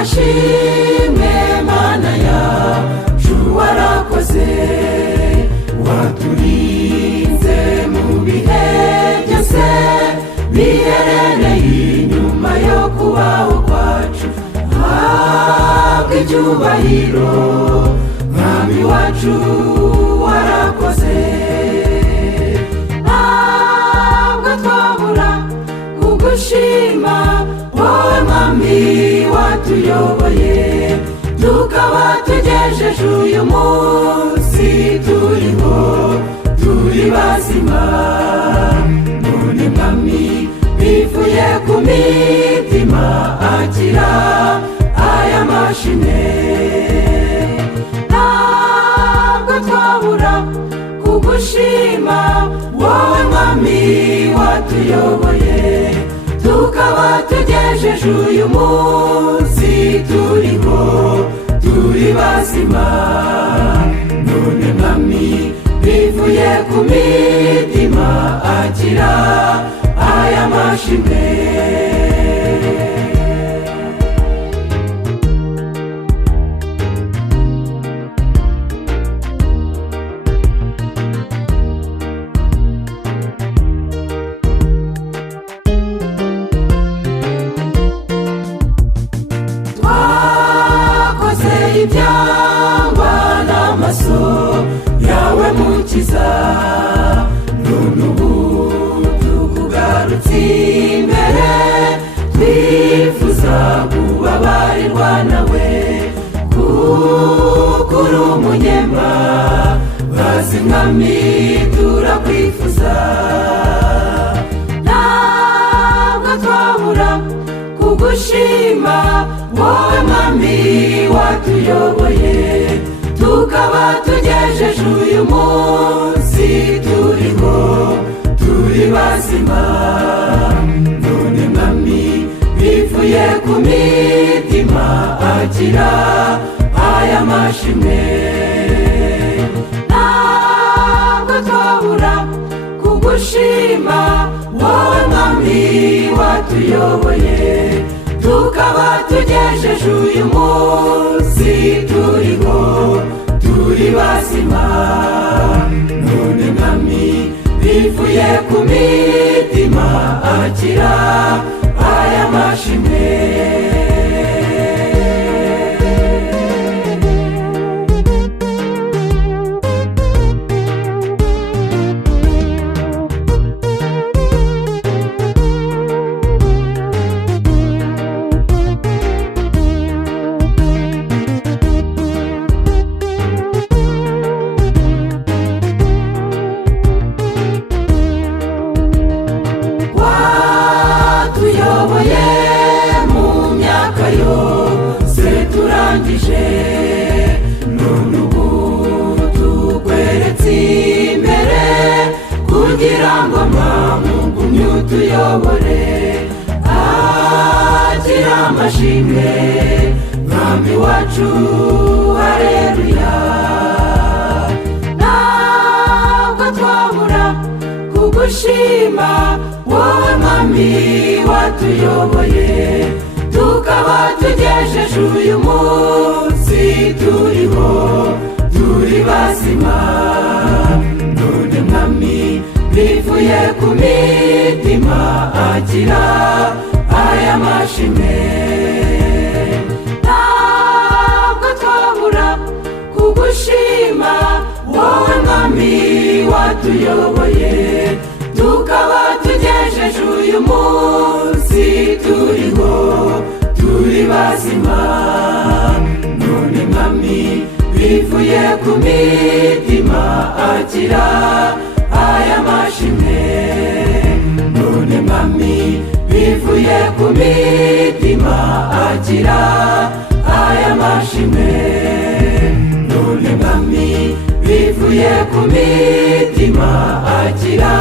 amashimwe Mana yacu warakoze waturinze mu bihe byose biherereye inyuma yo kubaho kwacu habwa icyubahiro mwami wacu warakoze ntabwo twabura kugushima wowe mwami watuyoboye tukaba tugejeje uyu munsi turiho turi bazima none mwami bivuye ku mitima akira aya mashimwe ntabwo twabura kugushima wowe mwami watuyoboye tukaba tugejeje uyu munsi turiho turi bazima none mwami bivuye ku mitima akira aya mashimwe ibyangwa n'amaso yawe mukiza none ubu tukugarutse imbere twifuza kubabarirwa nawe kuko uri umunyembabazi mwami turakwifuza ntabwo twabura kugushima wowe mwami watuyoboye tukaba tugejeje uyu munsi turiho turi bazima none mwami bivuye ku mitima akira aya mashimwe ntabwo twabura kugushima wowe mwami watuyoboye tukaba tugejeje uyu munsi turiho turi bazima none mwami bivuye ku mitima akira aya mashimwe none ubu tukweretse imbere kugira ngo mpamugumye utuyobore akira amashimwe mwami wacu haleluya ntabwo twabura kugushima wowe mwami watuyoboye tukaba tugejeje uyu munsi turiho turi bazima none mwami bivuye ku mitima akira aya mashimwe ntabwo twabura kugushima wowe mwami watuyoboye tukaba tugejeje uyu munsi turiho turi bazima none mwami bivuye ku mitima akira aya mashimwe none mwami bivuye ku mitima akira aya mashimwe none mwami bivuye ku mitima akira